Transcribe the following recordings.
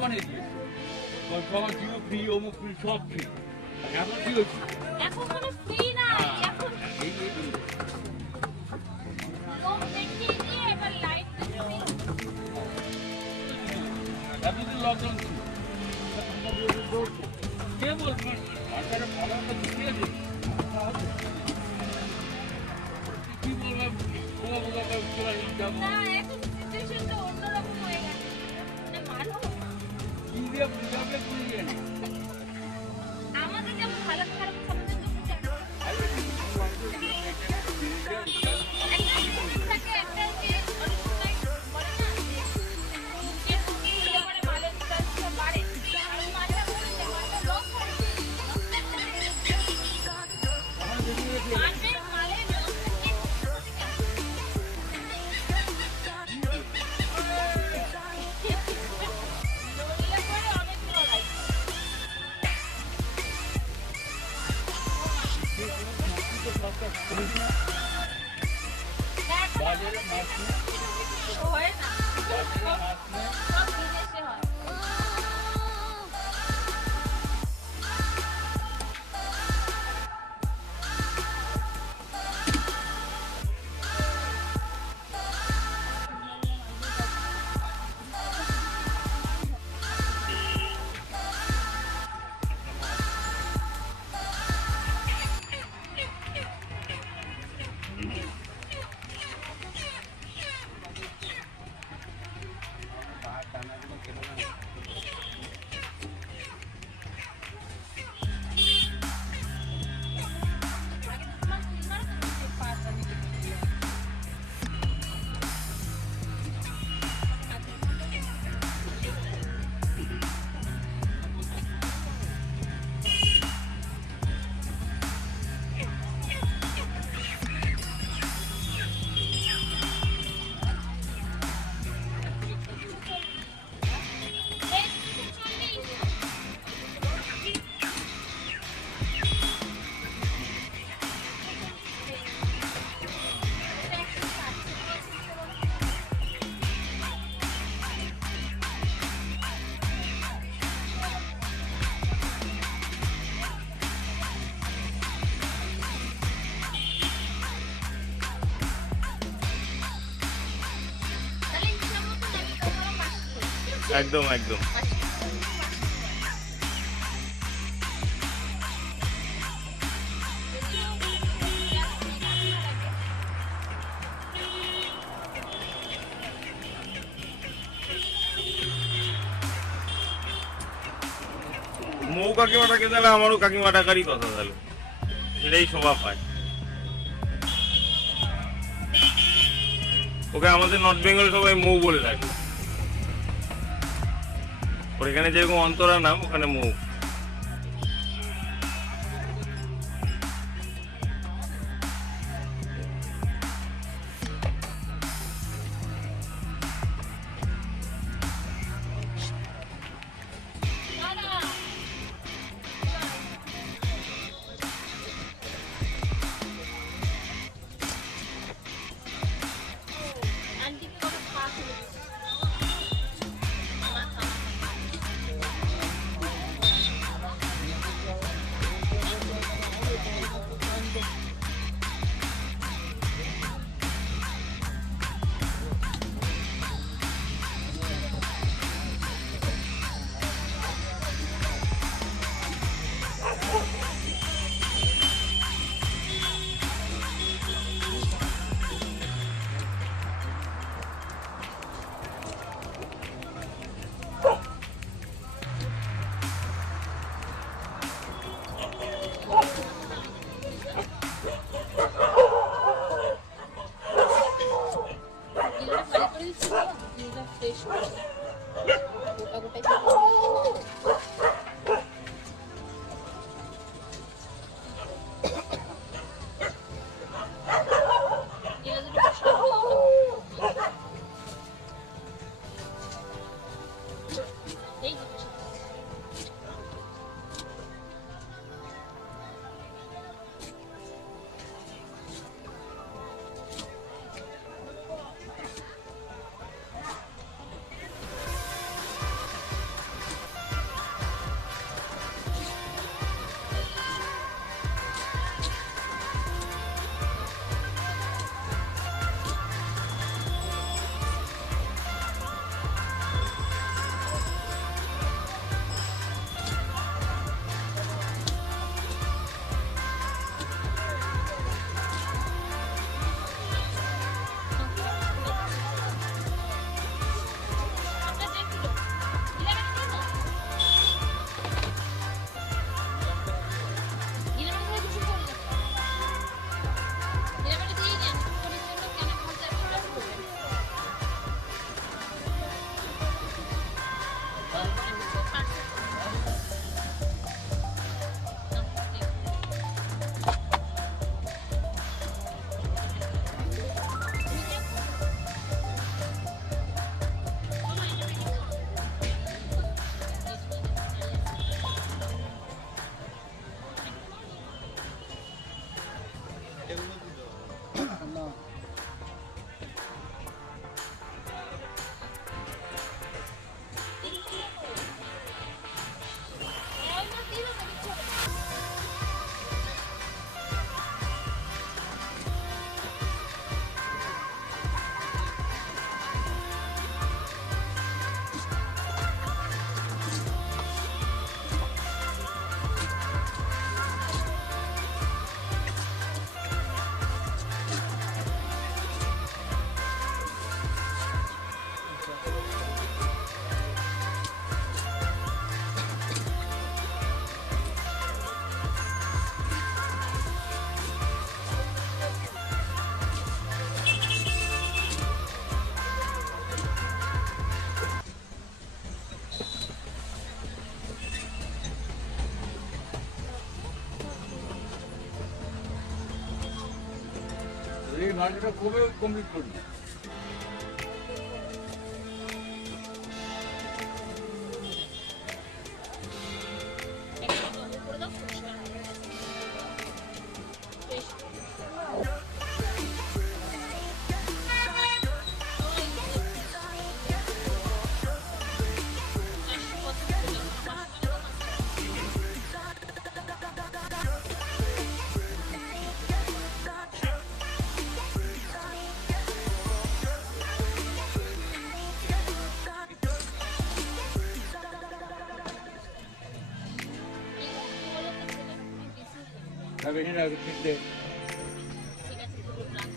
বানিয়ে দিয়েছে। সবার জিও ফ্রি, অমুক ফ্রি, সব ফ্রি। এখন কি হচ্ছে? এখন কোনো ফ্রি নাই, এখন লোক দেখিয়ে দিয়ে এবার লাইট দিচ্ছে। এতদিন লকডাউন ছিল। কে বলবে? সরকারের ভালো একটা দিয়েছে। কি বললাম? বোকা বোকা চলে যাবো। না, এখন সিচুয়েশনটা অন্যরকম হয়ে গেছে। মানে মানুষ ইন্ডিয়া বুঝাবে বুঝিয়ে না। আমাদের যেমন ভালো খারাপ সমাজের লোক থাকে, একটা জিনিস থাকে, একটা যে অনেক সময় বলে না যে মুখে হলে পরে মালের প্রাইসটা বাড়ে, আর মালটা পড়ে যায়, মালটা লস হয়। মালের লস থাকে। নড়লে পরে অনেক লড়াই। বাজারে মাছ নেই, হয় না, বাজারে মাছ নেই। সব বিদেশে হয়। একদম একদম। মৌ কাকিমাটাকে তাহলে আমারও কাকিমা ডাকারই কথা, তাহলে এটাই শোভা পায়। ওকে আমাদের নর্থ বেঙ্গল সবাই মৌ বলে থাকে। ওর এখানে যেরকম অন্তরা নাম, ওখানে মৌ। আন্টিকে কত পা খুলে দিচ্ছে। জিরাটা ভালো করে দিচ্ছি তো, জিরাটা ফ্রেশ গোটা গোটাই জিরা দুটো মশলা এই এই মার্কেটটা কবে কমপ্লিট করবি? একটা বন্ধ করে দাও, পরিষ্কার হবে। বেশ। না বেশি না, তিনটে। ঠিক আছে, দুটো ব্রাঞ্চ।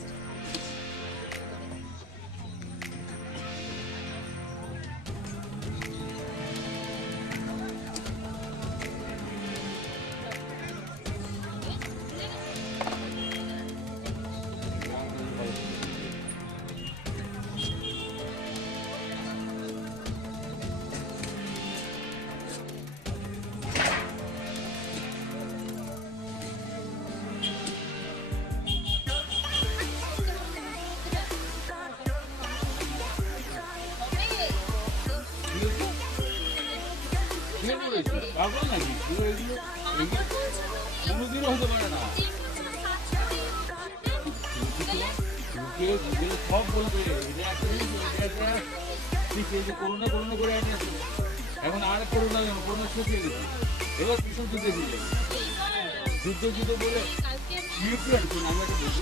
কে বলেছে? পাগল নাকি? পুরো এগুলো কোনোদিনও হতে পারে না। গুগলে সব বলবে এটা একটা জিনিস, এটা একটা ঠিক এই যে করোনা করোনা করে এনেছে। এখন আর করোনা কেন? করোনা শেষ হয়ে গেছে। এবার কিসব যুদ্ধে ছিল? যুদ্ধ যুদ্ধ বলে ইউক্রেন, শোন আমি একটা বলছি,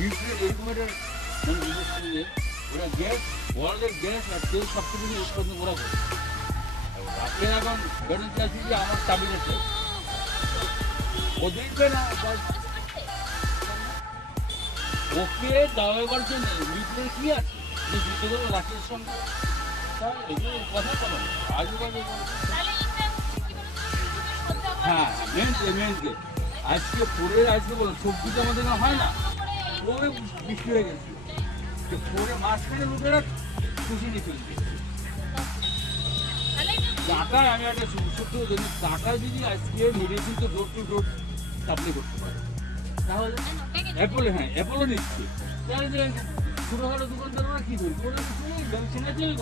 ইউক্রেন এরকম একটা মানে জিনিস ছিল, ওরা গ্যাস, ওয়ার্ল্ডের গ্যাস আর তেল সব কিছু উৎপাদন ওরা করে। আপনি এখন বেরোন চাইছি যে আমার চাবি আছে, ও দেখবে না। ওকে দাওয়াবার জন্য ইউক্রেন কি আছে যে যুদ্ধ করে রাশিয়ার সঙ্গে? তাই এগুলো কথা বলো না, আজও বাজে বলো। হ্যাঁ মেনকে আজকে পরে আজকে বলো সবজি তো আমাদের না হয় না, পরে বৃষ্টি হয়ে গেছে, পরে মাঝখানে লোকেরা খুশি নিয়ে চলছে। টাকায় আমি একটা সূত্র জানি, টাকা যদি আজকে মেডিসিন তো ডোর টু ডোর সাপ্লাই করতে পারে, তাহলে অ্যাপোলো নিচ্ছে, তাহলে ছোটোখাটো দোকানদাররা কি করবে? ওরা কিছু ব্যবসা চলে